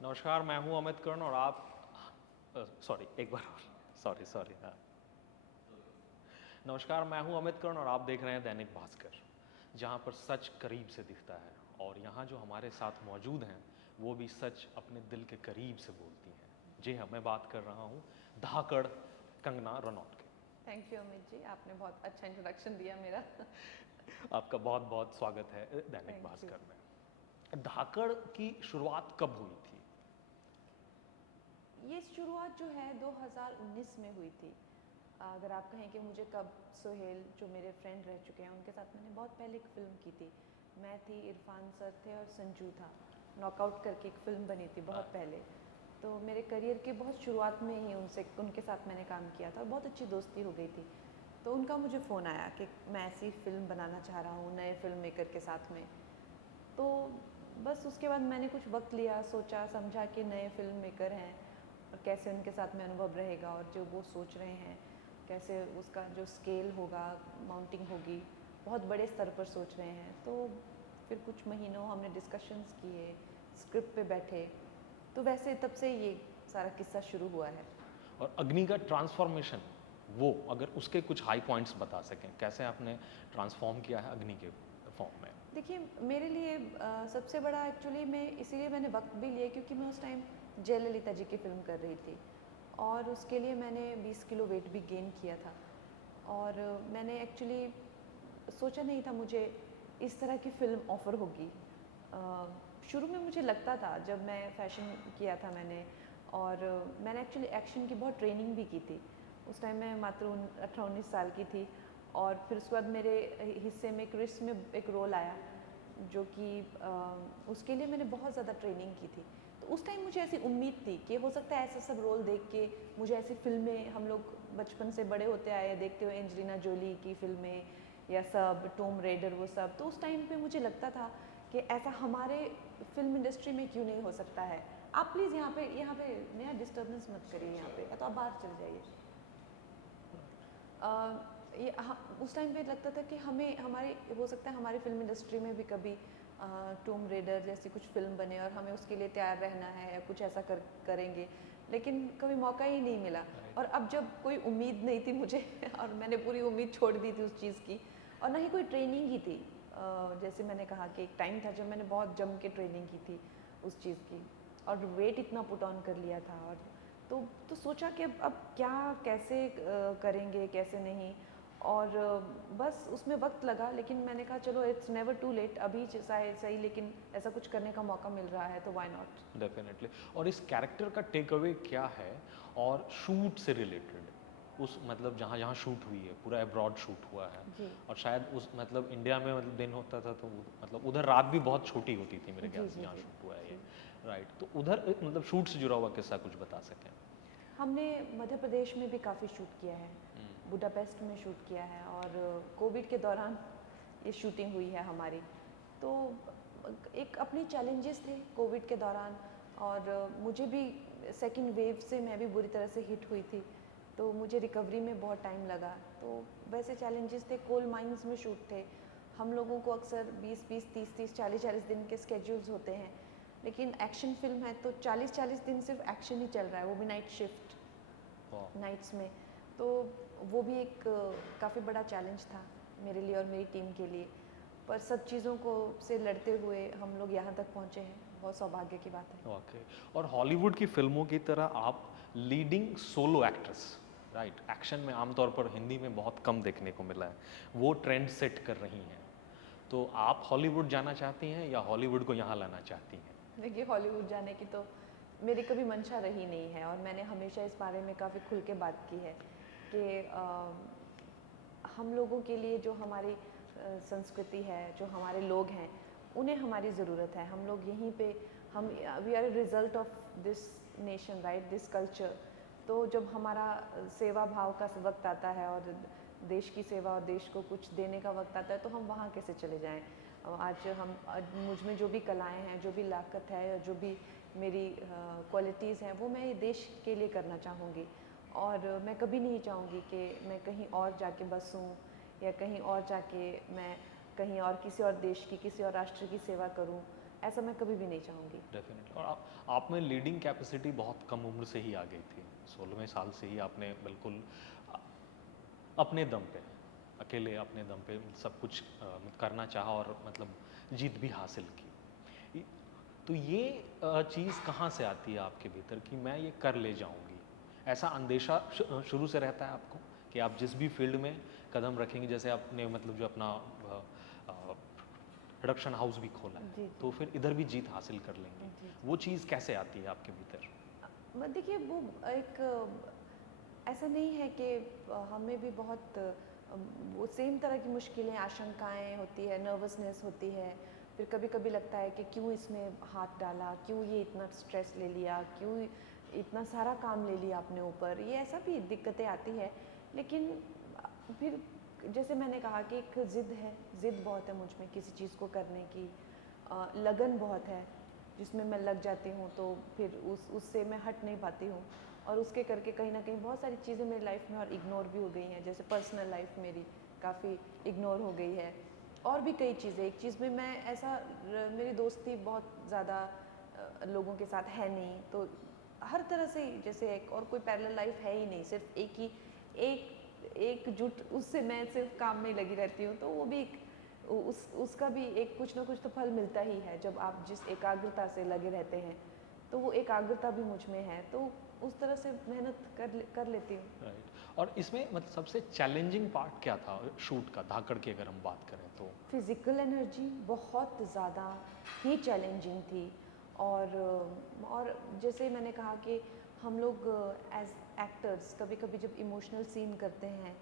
नमस्कार, मैं हूं अमित कर्ण और आप सॉरी एक बार और सॉरी सॉरी हाँ। नमस्कार, मैं हूं अमित कर्ण और आप देख रहे हैं दैनिक भास्कर, जहां पर सच करीब से दिखता है और यहां जो हमारे साथ मौजूद हैं वो भी सच अपने दिल के करीब से बोलती हैं। जी हाँ, मैं बात कर रहा हूं धाकड़ कंगना रनौत की। थैंक यू अमित जी, आपने बहुत अच्छा इंट्रोडक्शन दिया मेरा। आपका बहुत बहुत स्वागत है दैनिक थैंक यू। भास्कर में। धाकड़ की शुरुआत कब हुई थी? ये शुरुआत जो है 2019 में हुई थी। अगर आप कहें कि मुझे कब सोहेल जो मेरे फ्रेंड रह चुके हैं उनके साथ मैंने बहुत पहले एक फ़िल्म की थी। मैं थी, इरफान सर थे और संजू था। नॉकआउट करके एक फ़िल्म बनी थी बहुत पहले। तो मेरे करियर के बहुत शुरुआत में ही उनके साथ मैंने काम किया था और बहुत अच्छी दोस्ती हो गई थी। तो उनका मुझे फ़ोन आया कि मैं ऐसी फ़िल्म बनाना चाह रहा हूँ नए फ़िल्म मेकर के साथ में। तो बस उसके बाद मैंने कुछ वक्त लिया, सोचा समझा कि नए फ़िल्म मेकर हैं और कैसे उनके साथ में अनुभव रहेगा और जो वो सोच रहे हैं कैसे उसका जो स्केल होगा, माउंटिंग होगी, बहुत बड़े स्तर पर सोच रहे हैं। तो फिर कुछ महीनों हमने डिस्कशंस किए, स्क्रिप्ट पे बैठे, तो वैसे तब से ये सारा किस्सा शुरू हुआ है। और अग्नि का ट्रांसफॉर्मेशन, वो अगर उसके कुछ हाई पॉइंट्स बता सकें, कैसे आपने ट्रांसफॉर्म किया है अग्नि के फॉर्म में? देखिए, मेरे लिए सबसे बड़ा एक्चुअली मैं इसीलिए मैंने वक्त भी लिया क्योंकि मैं उस टाइम जयललिता जी की फ़िल्म कर रही थी और उसके लिए मैंने 20 किलो वेट भी गेन किया था। और मैंने एक्चुअली सोचा नहीं था मुझे इस तरह की फ़िल्म ऑफ़र होगी। शुरू में मुझे लगता था जब मैं फ़ैशन किया था मैंने और मैंने एक्चुअली एक्शन की बहुत ट्रेनिंग भी की थी। उस टाइम मैं मात्र 18-19 साल की थी और फिर उसके बाद मेरे हिस्से में क्रिस में एक रोल आया जो कि उसके लिए मैंने बहुत ज़्यादा ट्रेनिंग की थी। तो उस टाइम मुझे ऐसी उम्मीद थी कि हो सकता है ऐसा सब रोल देख के मुझे ऐसी फ़िल्में, हम लोग बचपन से बड़े होते आए देखते हुए एंजेलिना जोली की फ़िल्में या सब टॉम रेडर वो सब, तो उस टाइम पे मुझे लगता था कि ऐसा हमारे फ़िल्म इंडस्ट्री में क्यों नहीं हो सकता है। आप प्लीज़ यहाँ पे नया डिस्टर्बेंस मत करिए यहाँ पे, या तो आप बाहर चले जाइए। उस टाइम पे लगता था कि हमें हमारी हो सकता है हमारी फ़िल्म इंडस्ट्री में भी कभी टॉम रेडर जैसी कुछ फ़िल्म बने और हमें उसके लिए तैयार रहना है या कुछ ऐसा करेंगे, लेकिन कभी मौका ही नहीं मिला। और अब जब कोई उम्मीद नहीं थी मुझे और मैंने पूरी उम्मीद छोड़ दी थी उस चीज़ की और ना ही कोई ट्रेनिंग ही थी। जैसे मैंने कहा कि एक टाइम था जब मैंने बहुत जम के ट्रेनिंग की थी उस चीज़ की और वेट इतना पुट ऑन कर लिया था और तो सोचा कि अब क्या कैसे करेंगे कैसे नहीं। और बस उसमें वक्त लगा, लेकिन मैंने कहा चलो इट्स नेवर टू लेट, अभी सही सही लेकिन ऐसा कुछ करने का मौका मिल रहा है तो व्हाई नॉट। डेफिनेटली। और इस कैरेक्टर का टेक अवे क्या है? और शूट से रिलेटेड, उस मतलब जहाँ जहाँ शूट हुई है पूरा अब्रॉड शूट हुआ है जी और शायद उस मतलब इंडिया में मतलब दिन होता था तो मतलब उधर रात भी बहुत छोटी होती थी मेरे ख्याल जी से जी जहाँ जी शूट हुआ है ये। जी। राइट, तो उधर मतलब शूट से जुड़ा हुआ किस्सा कुछ बता सकें? हमने मध्य प्रदेश में भी काफ़ी शूट किया है, बुडापेस्ट में शूट किया है और कोविड के दौरान ये शूटिंग हुई है हमारी। तो एक अपनी चैलेंजेस थे कोविड के दौरान और मुझे भी सेकंड वेव से मैं भी बुरी तरह से हिट हुई थी, तो मुझे रिकवरी में बहुत टाइम लगा। तो वैसे चैलेंजेस थे, कोल माइंस में शूट थे। हम लोगों को अक्सर 20-20, 30-30, 40-40 दिन के स्केड्यूल्स होते हैं, लेकिन एक्शन फिल्म है तो 40-40 दिन सिर्फ एक्शन ही चल रहा है, वो भी नाइट शिफ्ट वाह। नाइट्स में। तो वो भी एक काफ़ी बड़ा चैलेंज था मेरे लिए और मेरी टीम के लिए, पर सब चीज़ों को से लड़ते हुए हम लोग यहाँ तक पहुँचे हैं, बहुत सौभाग्य की बात है। ओके। और हॉलीवुड की फिल्मों की तरह आप leading solo actress, right, action में आमतौर पर हिंदी में बहुत कम देखने को मिला है, वो ट्रेंड सेट कर रही हैं। तो आप हॉलीवुड जाना चाहती हैं या हॉलीवुड को यहाँ लाना चाहती हैं? देखिए, हॉलीवुड जाने की तो मेरी कभी मंशा रही नहीं है और मैंने हमेशा इस बारे में काफ़ी खुल के बात की है कि हम लोगों के लिए जो हमारी संस्कृति है, जो हमारे लोग हैं, उन्हें हमारी ज़रूरत है। हम लोग यहीं पे हम we are a result of this nation, right, this culture. तो जब हमारा सेवा भाव का वक्त आता है और देश की सेवा और देश को कुछ देने का वक्त आता है तो हम वहाँ कैसे चले जाएं। आज मुझ में जो भी कलाएं हैं, जो भी लाकत है, जो भी मेरी क्वालिटीज़ हैं, वो मैं ये देश के लिए करना चाहूँगी और मैं कभी नहीं चाहूँगी कि मैं कहीं और जाके बसूँ या कहीं और जाके मैं कहीं और किसी और देश की, किसी और राष्ट्र की सेवा करूँ। ऐसा मैं कभी भी नहीं चाहूँगी। डेफिनेटली। और आप में लीडिंग कैपेसिटी बहुत कम उम्र से ही आ गई थी, 16वें साल से ही आपने बिल्कुल अ, अपने दम पे, अकेले अपने दम पे सब कुछ करना चाहा और मतलब जीत भी हासिल की। तो ये चीज़ कहाँ से आती है आपके भीतर कि मैं ये कर ले जाऊंगी? ऐसा अंदेशा शुरू से रहता है आपको कि आप जिस भी फील्ड में कदम रखेंगे, जैसे आपने मतलब जो अपना प्रोडक्शन हाउस भी खोला है, जी तो जी फिर इधर भी जीत हासिल कर लेंगे, जी जी। वो चीज़ कैसे आती है आपके भीतर? देखिए वो एक ऐसा नहीं है कि हमें भी बहुत वो सेम तरह की मुश्किलें, आशंकाएं होती है, नर्वसनेस होती है। फिर कभी कभी लगता है कि क्यों इसमें हाथ डाला, क्यों ये इतना स्ट्रेस ले लिया, क्यों इतना सारा काम ले लिया अपने ऊपर, ये ऐसा भी दिक्कतें आती है। लेकिन फिर जैसे मैंने कहा कि एक ज़िद है, ज़िद बहुत है मुझ में किसी चीज़ को करने की, लगन बहुत है जिसमें मैं लग जाती हूँ, तो फिर उससे मैं हट नहीं पाती हूँ। और उसके करके कहीं ना कहीं बहुत सारी चीज़ें मेरी लाइफ में और इग्नोर भी हो गई हैं, जैसे पर्सनल लाइफ मेरी काफ़ी इग्नोर हो गई है। और भी कई चीज़ें, एक चीज़ में मैं ऐसा मेरी दोस्ती बहुत ज़्यादा लोगों के साथ है नहीं, तो हर तरह से जैसे एक और कोई पैरेलल लाइफ है ही नहीं, सिर्फ एक ही एकजुट उससे मैं सिर्फ काम में लगी रहती हूँ। तो वो भी एक उसका भी एक कुछ ना कुछ तो फल मिलता ही है जब आप जिस एकाग्रता से लगे रहते हैं, तो वो एकाग्रता भी मुझ में है, तो उस तरह से मेहनत कर लेती हूँ। राइट। और इसमें मतलब सबसे चैलेंजिंग पार्ट क्या था शूट का, धाकड़ की अगर हम बात करें तो? फिज़िकल एनर्जी बहुत ज़्यादा ही चैलेंजिंग थी। और जैसे मैंने कहा कि हम लोग एज एक्टर्स कभी कभी जब इमोशनल सीन करते हैं,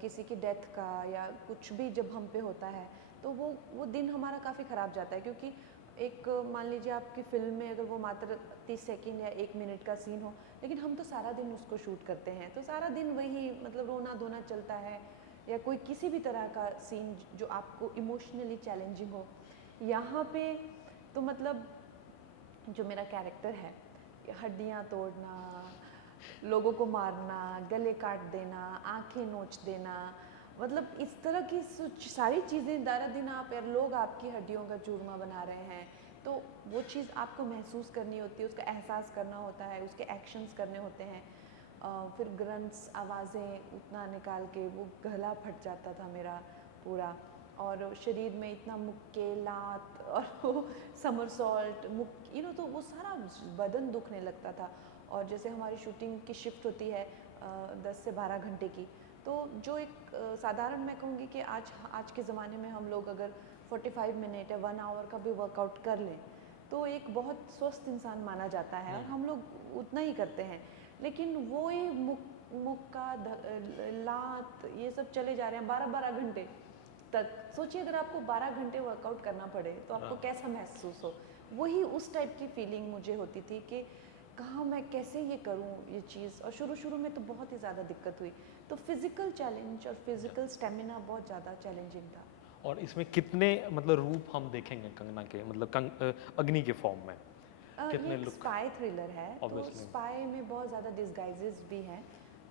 किसी की डेथ का या कुछ भी जब हम पे होता है, तो वो दिन हमारा काफ़ी ख़राब जाता है, क्योंकि एक मान लीजिए आपकी फ़िल्म में अगर वो मात्र 30 सेकंड या 1 मिनट का सीन हो, लेकिन हम तो सारा दिन उसको शूट करते हैं, तो सारा दिन वही मतलब रोना धोना चलता है, या कोई किसी भी तरह का सीन जो आपको इमोशनली चैलेंजिंग हो। यहाँ पे तो मतलब जो मेरा कैरेक्टर है, हड्डियाँ तोड़ना, लोगों को मारना, गले काट देना, आंखें नोच देना, मतलब इस तरह की सारी चीज़ें दारा दिन आप यार, लोग आपकी हड्डियों का चूरमा बना रहे हैं, तो वो चीज़ आपको महसूस करनी होती है, उसका एहसास करना होता है, उसके एक्शंस करने होते हैं। फिर ग्रंट्स आवाज़ें उतना निकाल के वो गला फट जाता था मेरा पूरा, और शरीर में इतना मुक्के लात और वो समरसॉल्ट मुक तो वो सारा बदन दुखने लगता था। और जैसे हमारी शूटिंग की शिफ्ट होती है 10 से 12 घंटे की, तो जो एक साधारण मैं कहूँगी कि आज के ज़माने में हम लोग अगर 45 मिनट या 1 आवर का भी वर्कआउट कर लें, तो एक बहुत स्वस्थ इंसान माना जाता है, और हम लोग उतना ही करते हैं। लेकिन वो ही मुक्का लात ये सब चले जा रहे हैं 12-12 घंटे तक। सोचिए अगर आपको 12 घंटे वर्कआउट करना पड़े तो आपको कैसा महसूस हो। वही उस टाइप की फीलिंग मुझे होती थी कि कहाँ मैं कैसे ये करूँ ये चीज़, और शुरू शुरू में तो बहुत ही ज़्यादा दिक्कत हुई। तो फिज़िकल चैलेंज और फिज़िकल स्टेमिना बहुत ज़्यादा चैलेंजिंग था। और इसमें कितने मतलब रूप हम देखेंगे कंगना के, मतलब अग्नि के फॉर्म में ये कितने एक लुक? स्पाई थ्रिलर है, तो ऑब्वियसली। स्पाई में बहुत ज़्यादा डिस्गाइजेस भी हैं,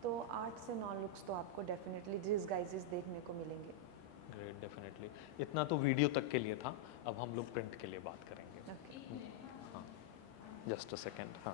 तो 8 से 9 लुक्स तो आपको डेफिनेटली डिस्गाइजेस देखने को मिलेंगे। Great, definitely. इतना तो वीडियो तक के लिए था, अब हम लोग प्रिंट के लिए बात करेंगे। ओके। हाँ, जस्ट अ सेकेंड। हाँ,